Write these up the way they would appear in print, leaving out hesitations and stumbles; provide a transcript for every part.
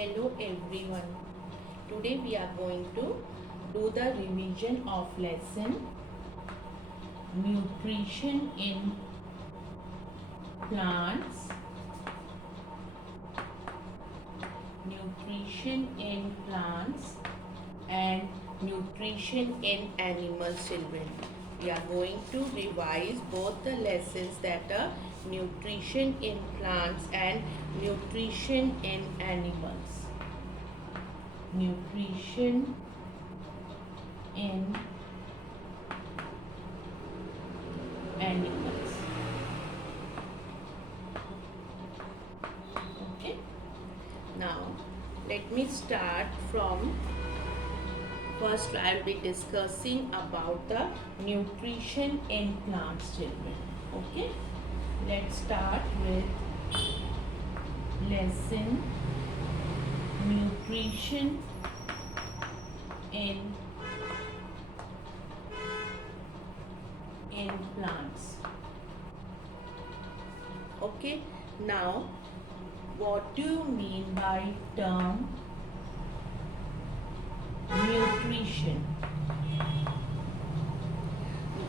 Hello everyone. Today we are going to do the revision of lesson Nutrition in Plants, Nutrition in Plants and Nutrition in Animals, children. We are going to revise both the lessons that are Nutrition in Plants and Nutrition in Animals. Nutrition in animals. Okay. Now let me start from first. I will be discussing about the nutrition in plants, children. Okay. Let's start with lesson nutrition in plants. Okay, now what do you mean by term nutrition?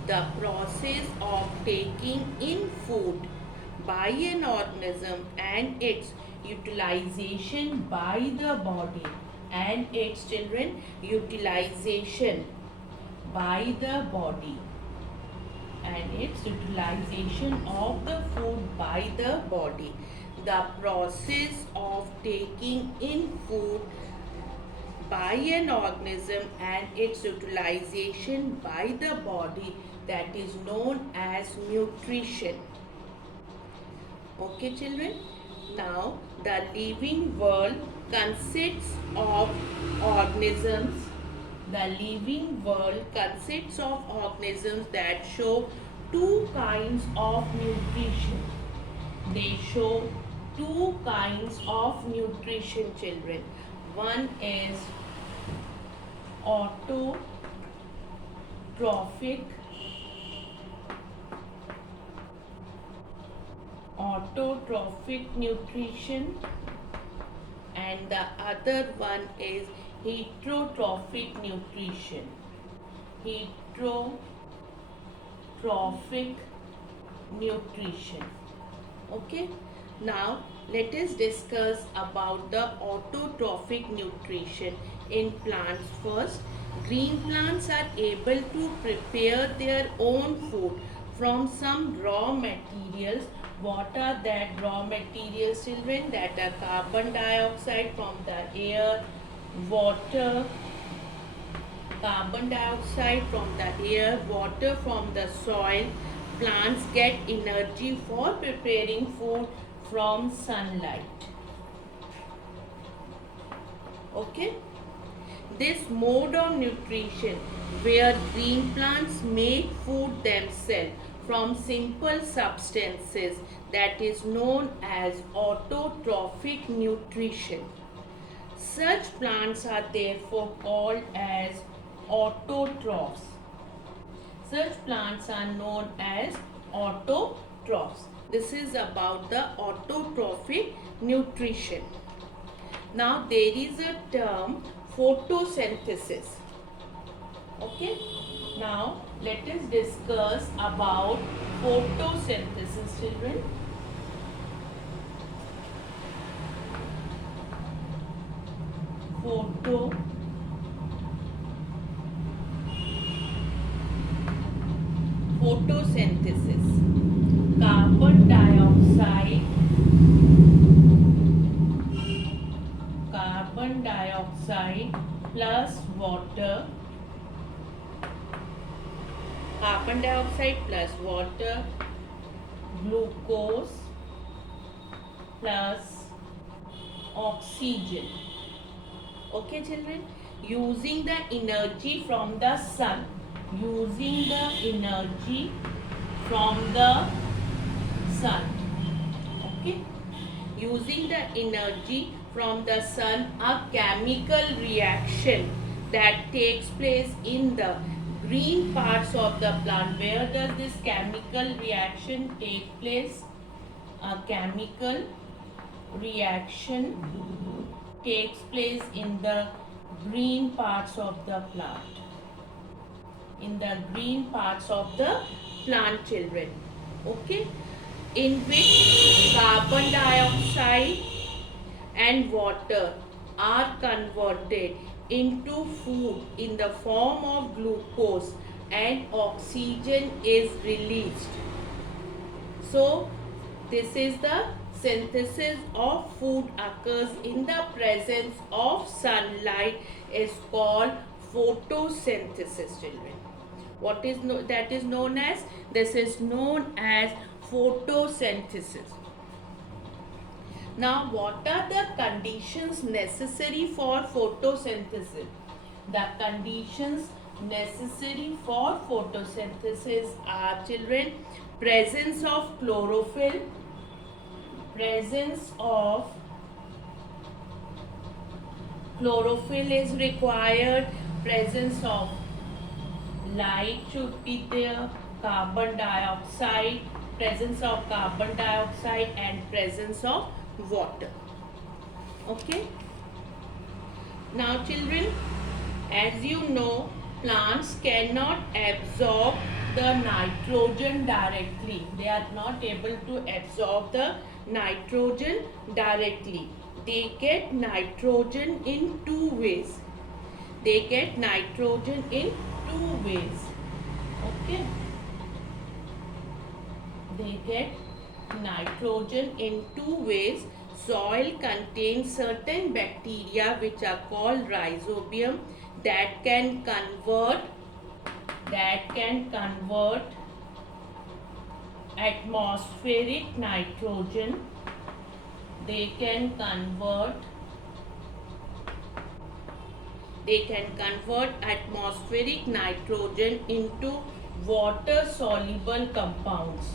The process of taking in food by an organism and its utilization by the body and its children utilization by the body and its utilization of the food by the body. The process of taking in food by an organism and its utilization by the body, that is known as nutrition. Okay, children. Now, the living world consists of organisms. The living world consists of organisms that show two kinds of nutrition. They show two kinds of nutrition, children. One is autotrophic nutrition and the other one is heterotrophic nutrition. Heterotrophic nutrition. Okay. Now let us discuss about the autotrophic nutrition in plants first. Green plants are able to prepare their own food from some raw materials. What are that raw materials, children? That are carbon dioxide from the air, water, carbon dioxide from the air, water from the soil. Plants get energy for preparing food from sunlight. Okay. This mode of nutrition where green plants make food themselves from simple substances, that is known as autotrophic nutrition. Such plants are therefore called as autotrophs. Such plants are known as autotrophs. This is about the autotrophic nutrition. Now there is a term photosynthesis. Okay. Now let us discuss about photosynthesis, children. Photosynthesis. Carbon dioxide plus water. Carbon dioxide plus water, glucose plus oxygen. Okay, children. Using the energy from the sun. Using the energy from the sun. Okay. Using the energy from the sun, a chemical reaction that takes place in the green parts of the plant. Where does this chemical reaction take place? A chemical reaction takes place in the green parts of the plant. In the green parts of the plant, children. Okay, in which carbon dioxide and water are converted into food in the form of glucose and oxygen is released. So this is the synthesis of food occurs in the presence of sunlight is called photosynthesis, children. What is that is known as? This is known as photosynthesis. Now, what are the conditions necessary for photosynthesis? The conditions necessary for photosynthesis are, children, presence of chlorophyll, presence of chlorophyll is required, presence of light should be there, carbon dioxide, presence of carbon dioxide and presence of water. Okay. Now, children, as you know, plants cannot absorb the nitrogen directly. They are not able to absorb the nitrogen directly. They get nitrogen in two ways. They get nitrogen in two ways. Okay. They get nitrogen in two ways. Soil contains certain bacteria which are called rhizobium that can convert atmospheric nitrogen. They can convert atmospheric nitrogen into water soluble compounds.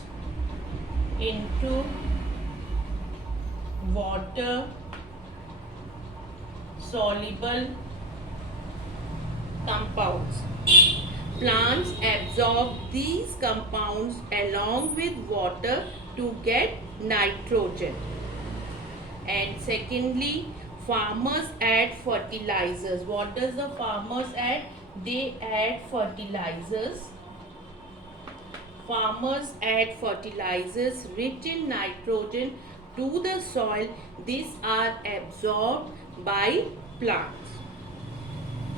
Plants absorb these compounds along with water to get nitrogen. And secondly, farmers add fertilizers. What does the farmers add? They add fertilizers. Farmers add fertilizers rich in nitrogen to the soil. These are absorbed by plants.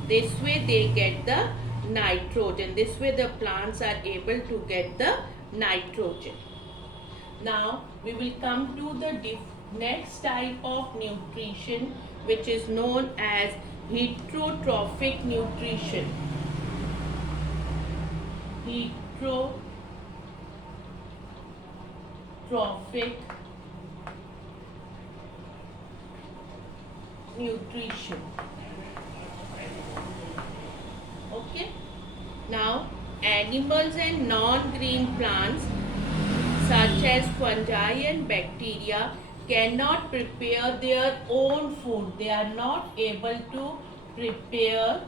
This way they get the nitrogen. This way the plants are able to get the nitrogen. Now we will come to the next type of nutrition, which is known as heterotrophic nutrition. Heterotrophic nutrition. Okay. Now, animals and non-green plants such as fungi and bacteria cannot prepare their own food. They are not able to prepare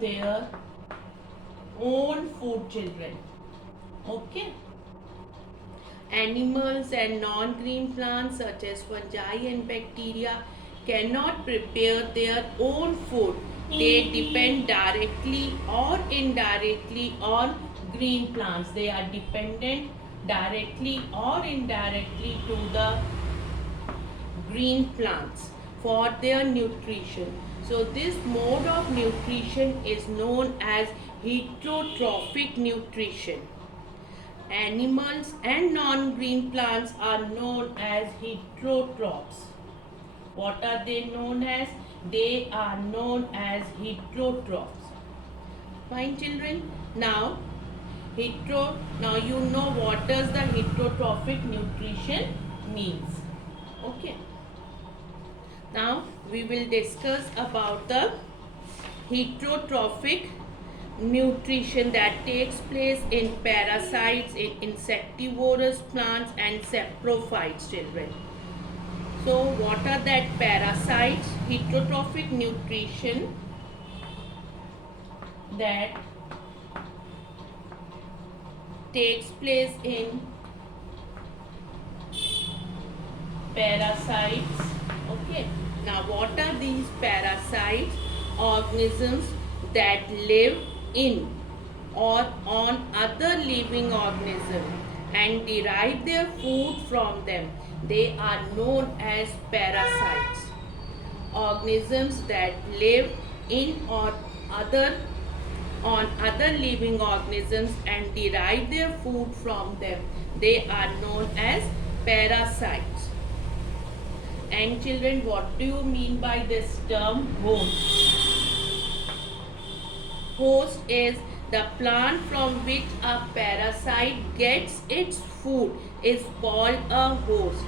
their own food, children. Okay. Animals and non-green plants such as fungi and bacteria cannot prepare their own food. They depend directly or indirectly on green plants. They are dependent directly or indirectly to the green plants for their nutrition. So this mode of nutrition is known as heterotrophic nutrition. Animals and non-green plants are known as heterotrophs. What are they known as? They are known as heterotrophs. Fine, children. Now you know what does the heterotrophic nutrition means. Okay. Now we will discuss about the heterotrophic nutrition that takes place in parasites, in insectivorous plants and saprophytes, children. So what are that parasites? Heterotrophic nutrition that takes place in parasites. Okay, now what are these parasites? Organisms that live in or on other living organisms and derive their food from them. They are known as parasites. Organisms that live in or other on other living organisms and derive their food from them. They are known as parasites. And children, what do you mean by this term host? Host is the plant from which a parasite gets its food is called a host.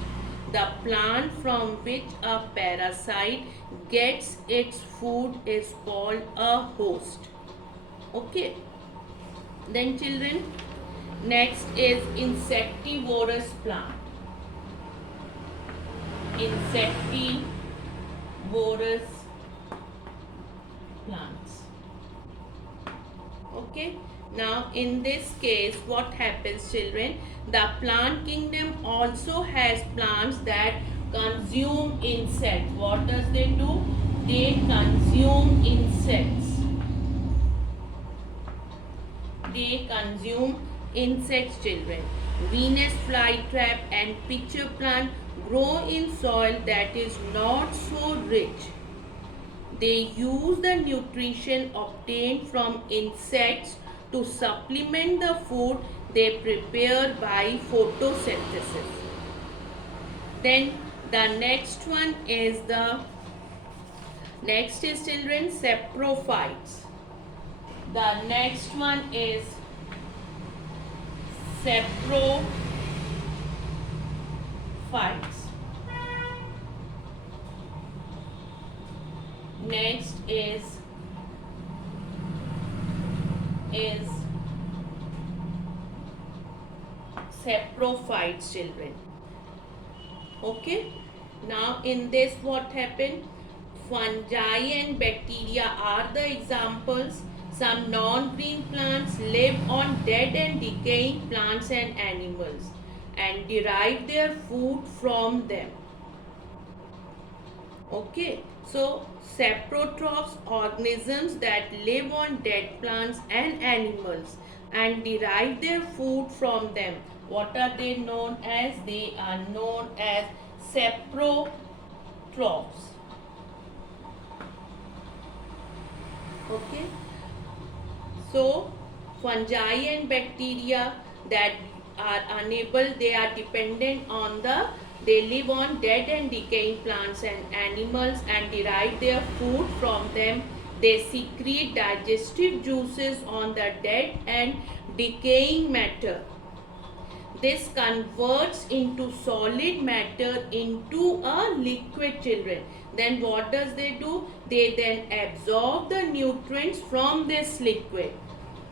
The plant from which a parasite gets its food is called a host. Okay. Then children, next is insectivorous plant. Insectivorous plants. Okay. Now in this case, what happens children? The plant kingdom also has plants that consume insects. What does they do? They consume insects. They consume insects children. Venus flytrap and pitcher plant grow in soil that is not so rich. They use the nutrition obtained from insects to supplement the food they prepare by photosynthesis. Then the next one is children saprophytes. The next one is saprophytes. Next is saprophytes children. Okay. Now in this what happened? Fungi and bacteria are the examples. Some non-green plants live on dead and decaying plants and animals and derive their food from them. Okay, so saprotrophs, organisms that live on dead plants and animals and derive their food from them. What are they known as? They are known as saprotrophs. Okay. So, fungi and bacteria that are unable, they are dependent on they live on dead and decaying plants and animals and derive their food from them. They secrete digestive juices on the dead and decaying matter. This converts into solid matter into a liquid children. Then what does they do? They then absorb the nutrients from this liquid.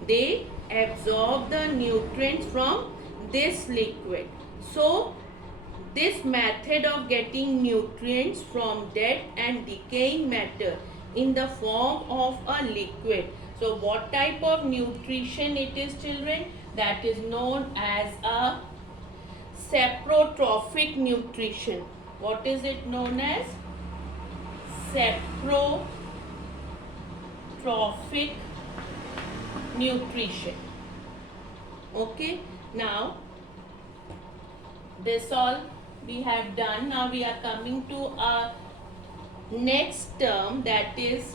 They absorb the nutrients from this liquid. So this method of getting nutrients from dead and decaying matter in the form of a liquid. So what type of nutrition it is children? That is known as a saprotrophic nutrition. What is it known as? Saprotrophic nutrition. Okay, now this all we have done. Now we are coming to our next term, that is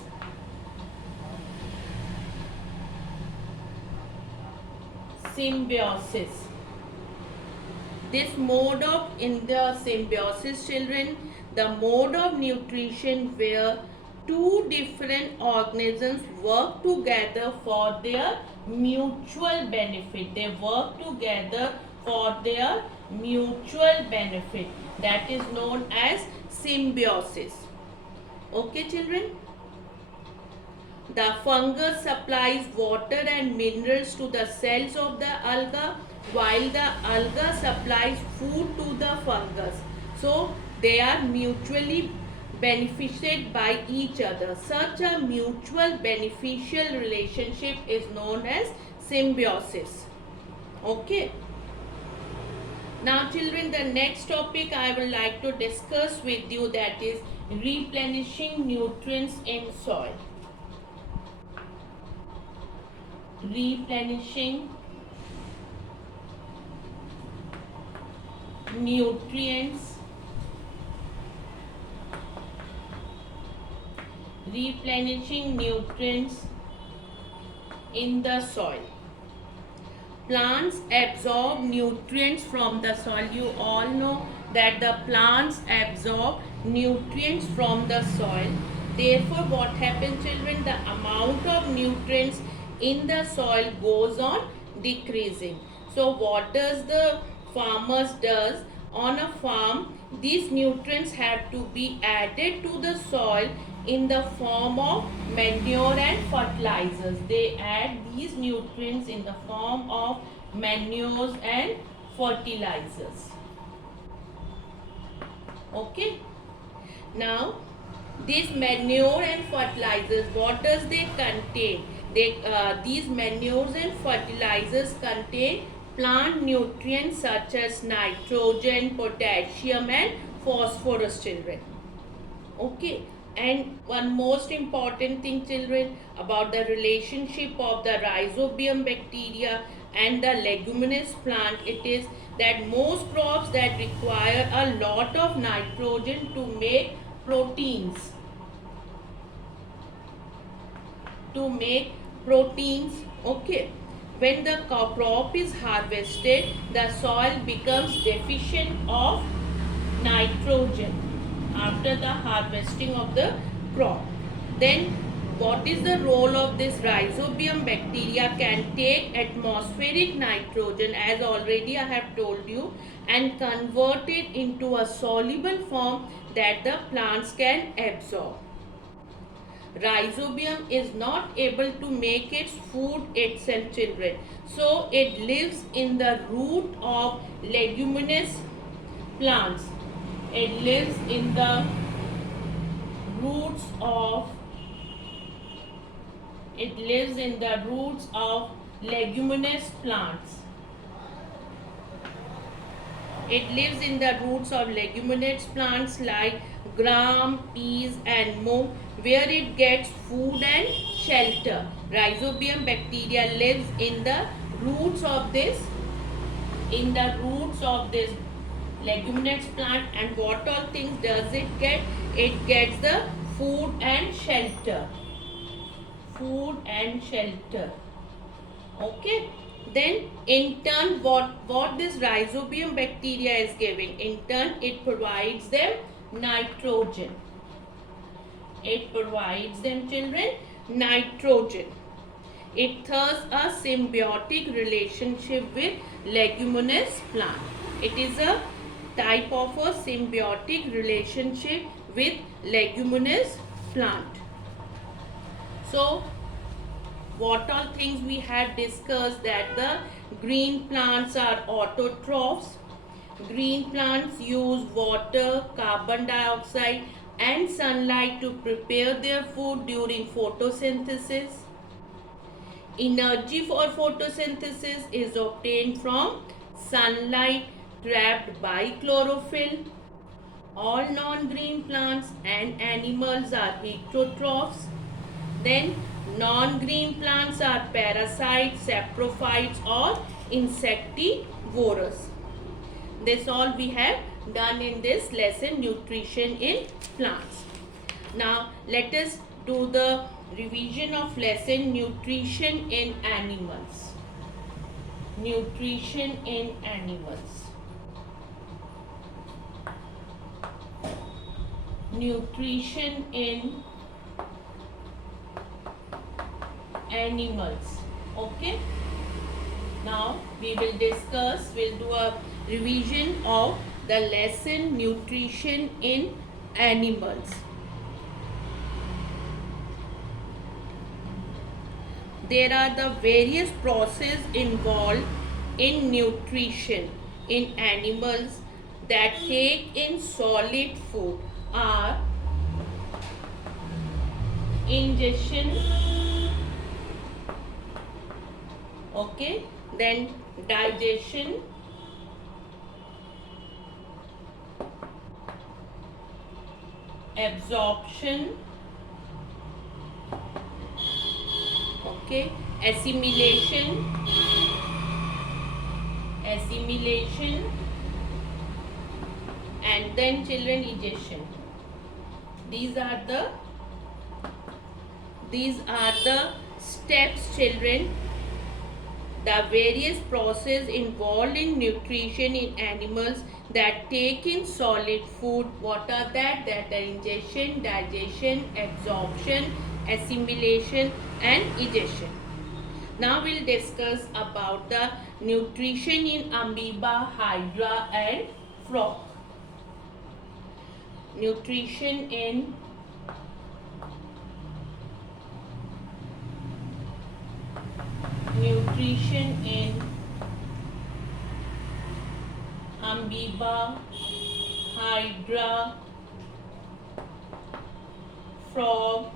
symbiosis. This mode of, in the symbiosis children, the mode of nutrition where two different organisms work together for their mutual benefit. They work together for their mutual benefit. That is known as symbiosis. Okay children? The fungus supplies water and minerals to the cells of the alga, while the alga supplies food to the fungus. So they are mutually benefited by each other. Such a mutual beneficial relationship is known as symbiosis. Okay. Now children, the next topic I would like to discuss with you, that is replenishing nutrients in soil. Replenishing nutrients in the soil. Plants absorb nutrients from the soil. You all know that the plants absorb nutrients from the soil. Therefore, what happens children? The amount of nutrients in the soil goes on decreasing. So what does the farmers does on a farm? These nutrients have to be added to the soil in the form of manure and fertilizers. They add these nutrients in the form of manures and fertilizers. Okay. Now, these manure and fertilizers, what does they contain? These manures and fertilizers contain plant nutrients such as nitrogen, potassium and phosphorus children. Okay. And one most important thing children about the relationship of the rhizobium bacteria and the leguminous plant, it is that most crops that require a lot of nitrogen to make proteins, okay, when the crop is harvested, the soil becomes deficient of nitrogen after the harvesting of the crop. Then what is the role of this rhizobium bacteria? Can take atmospheric nitrogen, as already I have told you, and convert it into a soluble form that the plants can absorb. Rhizobium is not able to make its food itself children, so it lives in the root of leguminous plants. It lives in the roots of leguminous plants. It lives in the roots of leguminous plants like gram, peas and moong, where it gets food and shelter. Rhizobium bacteria lives in the roots of this leguminous plant, and what all things does it get? It gets the food and shelter. Okay. Then in turn, what this rhizobium bacteria is giving? In turn, it provides them nitrogen. It provides them children nitrogen. It thus a symbiotic relationship with leguminous plant. It is a type of a symbiotic relationship with leguminous plant. So what all things we have discussed, that the green plants are autotrophs. Green plants use water, carbon dioxide and sunlight to prepare their food during photosynthesis. Energy for photosynthesis is obtained from sunlight trapped by chlorophyll. All non-green plants and animals are heterotrophs. Then non-green plants are parasites, saprophytes or insectivorous. This all we have done in this lesson, nutrition in plants. Now let us do the revision of lesson nutrition in animals. Nutrition in animals. Nutrition in animals. Okay. Now we'll do a revision of the lesson nutrition in animals. There are the various processes involved in nutrition in animals that take in solid food are ingestion, okay, then digestion, absorption, okay, assimilation, and then children egestion. These are the steps, children, the various process involved in nutrition in animals that take in solid food. What are that? That are ingestion, digestion, absorption, assimilation, and egestion. Now we'll discuss about the nutrition in amoeba, hydra, and frog. Nutrition in amoeba, hydra, frog.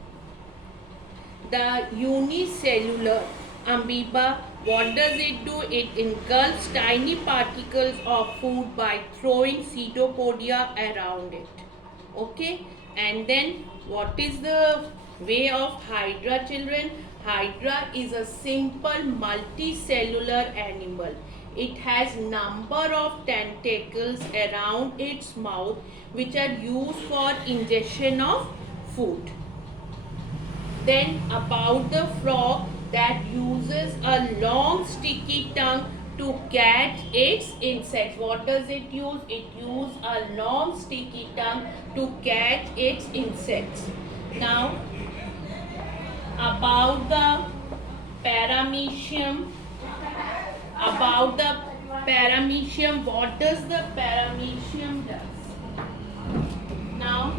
The unicellular amoeba, what does it do? It engulfs tiny particles of food by throwing pseudopodia around it. Okay, and then what is the way of hydra, children? Hydra is a simple multicellular animal. It has number of tentacles around its mouth which are used for ingestion of food. Then about the frog, that uses a long sticky tongue to catch its insects. What does it use? It uses a long sticky tongue to catch its insects. Now about the paramecium. What does the paramecium does? Now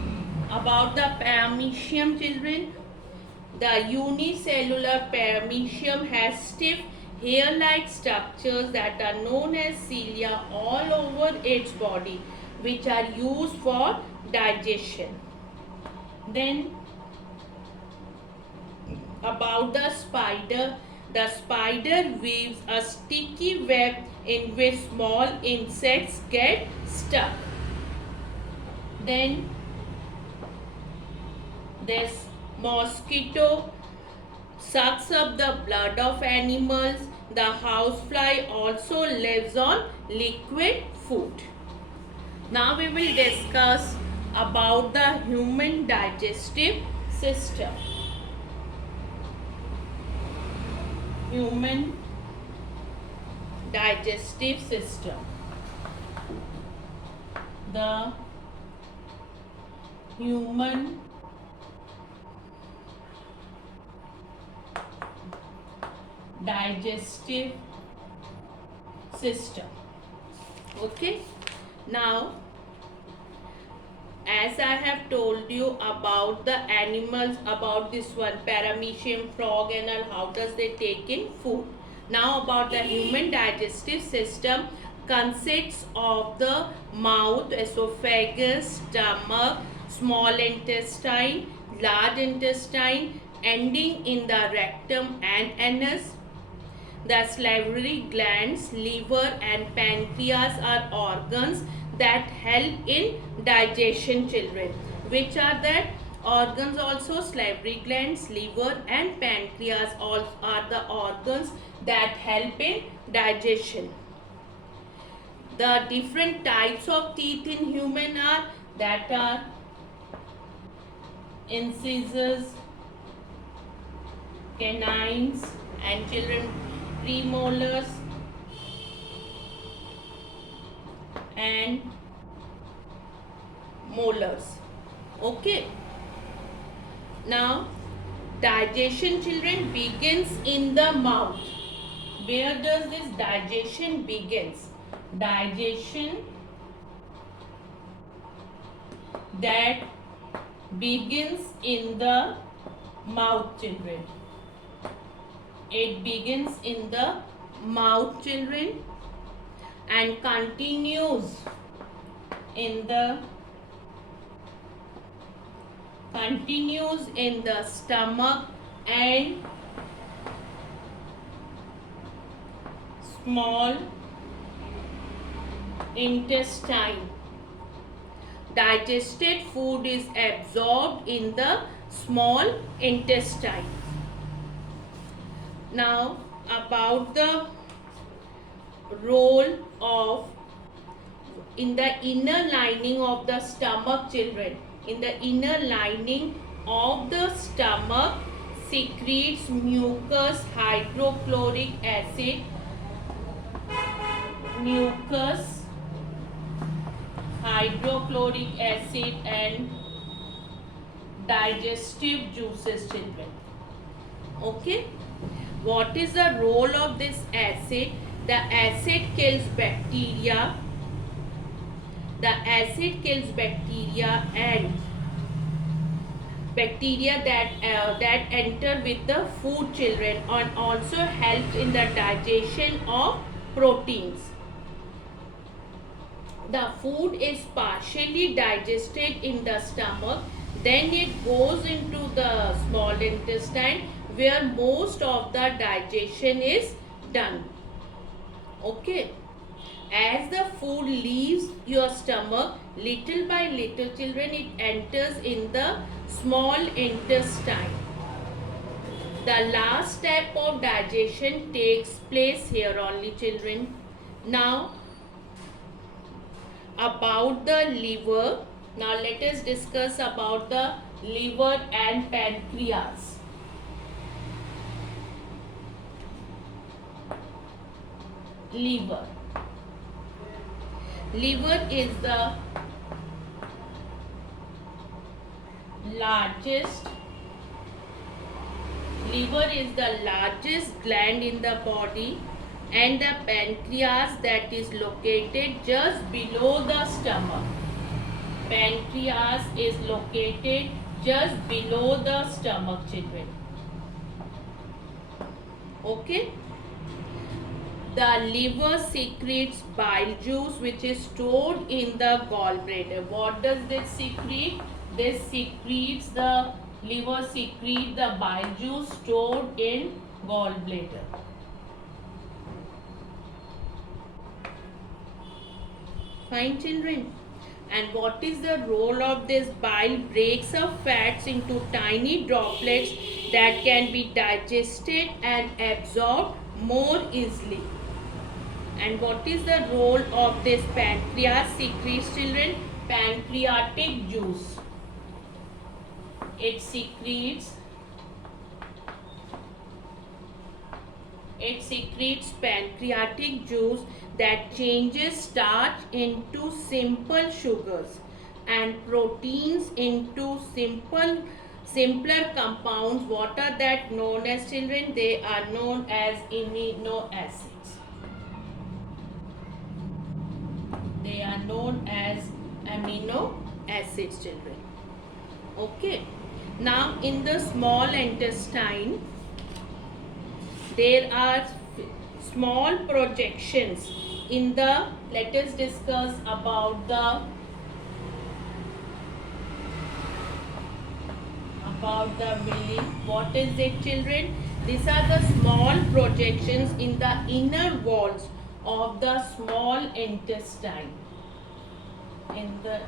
about the paramecium, children. The unicellular paramecium has stiff hair-like structures that are known as cilia all over its body, which are used for digestion. Then about the spider weaves a sticky web in which small insects get stuck. Then this mosquito sucks up the blood of animals. The housefly also lives on liquid food. Now we will discuss about the human digestive system. Human digestive system. The human digestive system. Okay, now as I have told you about the animals, about this one paramecium, frog, and all, how does they take in food. Now about the human digestive system consists of the mouth, esophagus, stomach, small intestine, large intestine, ending in the rectum and anus. The salivary glands, liver, and pancreas are organs that help in digestion, children. Which are that organs also? Salivary glands, liver, and pancreas all are the organs that help in digestion. The different types of teeth in human are incisors, canines, and children premolars and molars. Okay, now digestion, children, begins in the mouth. Where does this digestion begins? Digestion that begins in the mouth, children. It begins in the mouth, children, and continues in the stomach and small intestine. digested food is absorbed in the small intestine. Now about the role of in the inner lining of the stomach, children. In the inner lining of the stomach secretes mucus, hydrochloric acid, mucus, hydrochloric acid and digestive juices, children. Okay, what is the role of this acid? The acid kills bacteria. The acid kills bacteria and bacteria that enter with the food, children, and also helps in the digestion of proteins. The food is partially digested in the stomach, then it goes into the small intestine where most of the digestion is done. Okay, as the food leaves your stomach, little by little, children, it enters in the small intestine. The last step of digestion takes place here only, children. Now about the liver. Now let us discuss about the liver and pancreas. Liver. Liver is the largest gland in the body, and the pancreas that is located just below the stomach. Pancreas is located just below the stomach, children. Okay. The liver secretes bile juice which is stored in the gallbladder. What does this secrete? This secretes the liver secrete the bile juice stored in gallbladder. Fine, children. And what is the role of this? Bile breaks up fats into tiny droplets that can be digested and absorbed more easily. And what is the role of this? Pancreas secretes, children, pancreatic juice. It secretes pancreatic juice that changes starch into simple sugars and proteins into simpler compounds. What are that known as, children? They are known as amino acids. They are known as amino acids, children. Okay. Now in the small intestine, there are small projections in the, let us discuss about the villi. What is it, children? These are the small projections in the inner walls of the small intestine. In the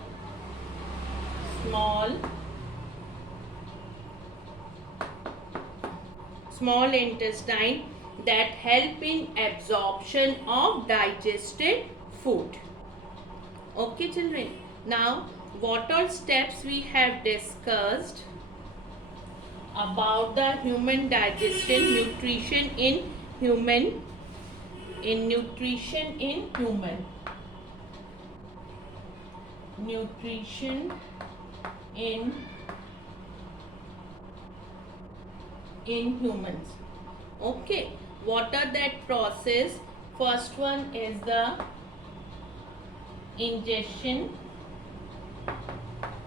small intestine that help in absorption of digested food. Okay, children. Now what all steps we have discussed about the human digestion, nutrition in human. Nutrition in humans. Okay, what are that process? First one is the ingestion,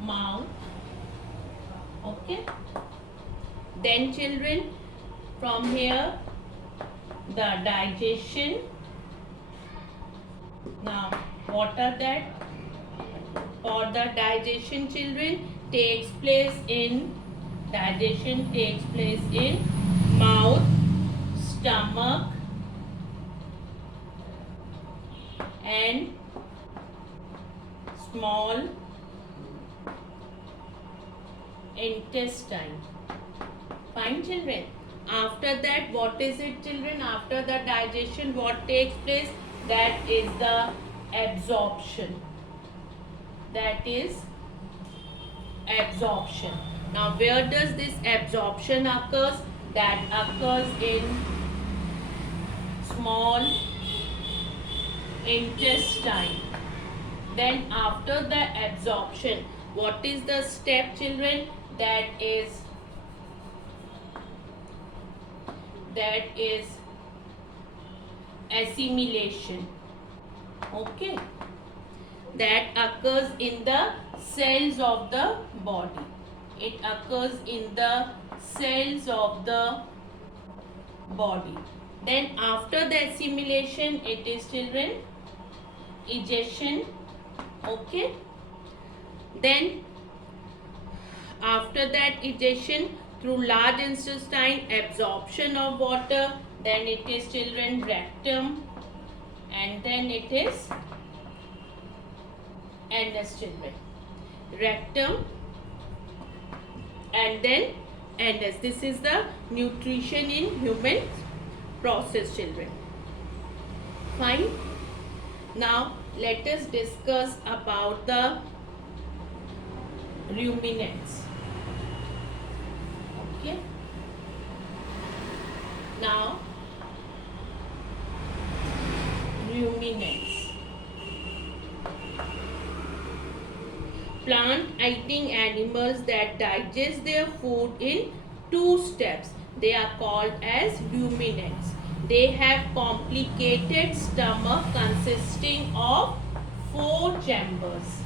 mouth. Okay, then children, from here the digestion. Now what are that? For the digestion, children, digestion takes place in mouth, stomach and small intestine. Fine, children. After that, what is it, children? After the digestion, what takes place? That is the absorption. That is absorption. Now, where does this absorption occurs? That occurs in small intestine. Then after the absorption, what is the step, children? That is assimilation. Okay, that occurs in the cells of the body. It occurs in the cells of the body. Then after the assimilation, it is, children, egestion. Okay, then after that egestion, through large intestine, absorption of water, then it is, children, rectum, and then it is anus, children. Rectum and then anus. This is the nutrition in human process, children. Fine. Now let us discuss about the ruminants. Okay. Now, ruminants. Plant-eating animals that digest their food in 2 steps. They are called as ruminants. They have complicated stomach consisting of 4 chambers.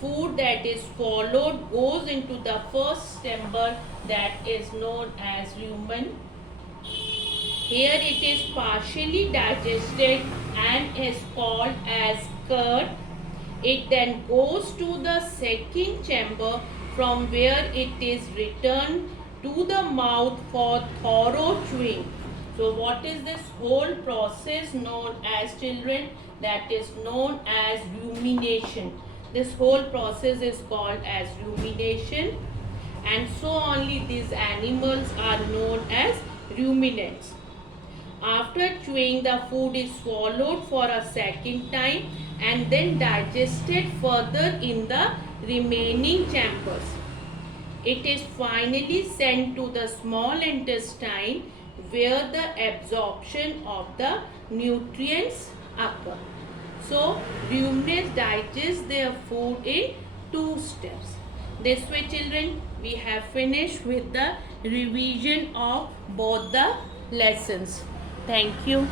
Food that is swallowed goes into the first chamber, that is known as rumen. Here it is partially digested and is called as curd. It then goes to the second chamber, from where it is returned to the mouth for thorough chewing. So what is this whole process known as, children? That is known as rumination. This whole process is called as rumination, and so only these animals are known as ruminants. After chewing, the food is swallowed for a second time and then digested further in the remaining chambers. It is finally sent to the small intestine, where the absorption of the nutrients occur. So, ruminants digest their food in 2 steps. This way, children, we have finished with the revision of both the lessons. Thank you.